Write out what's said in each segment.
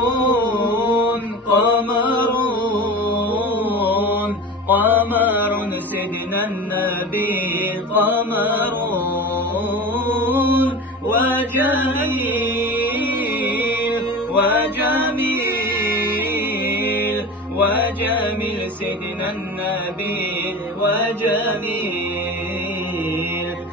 قمرون قمرون قمر سيدنا النبي قمرون وجميل وجميل وجميل سيدنا النبي وجميل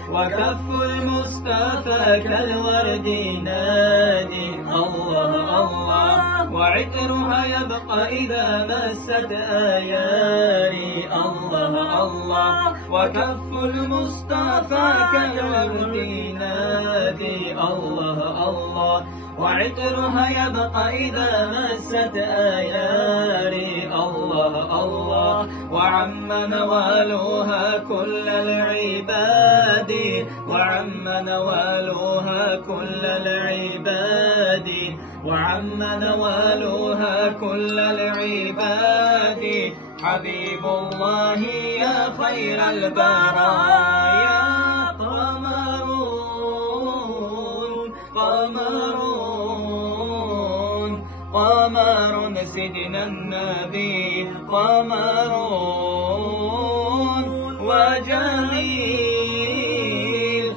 وكف المصطفى كالورد نادي الله الله وعطرها يبقى إذا مست آياري الله الله وكف المصطفى كالورد نادي الله الله وعطرها يبقى إذا مست آياري الله الله وعم نوالها كل العباد وعم نوالها كل العباد وعم نوالها كل العباد حبيب الله يا خير البرايا قمرون قمرون قمر سيدنا النبي قمرون وجميل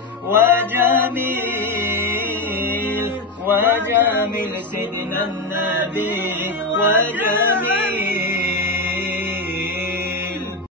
وجميل وجميل سيدنا النبي وجميل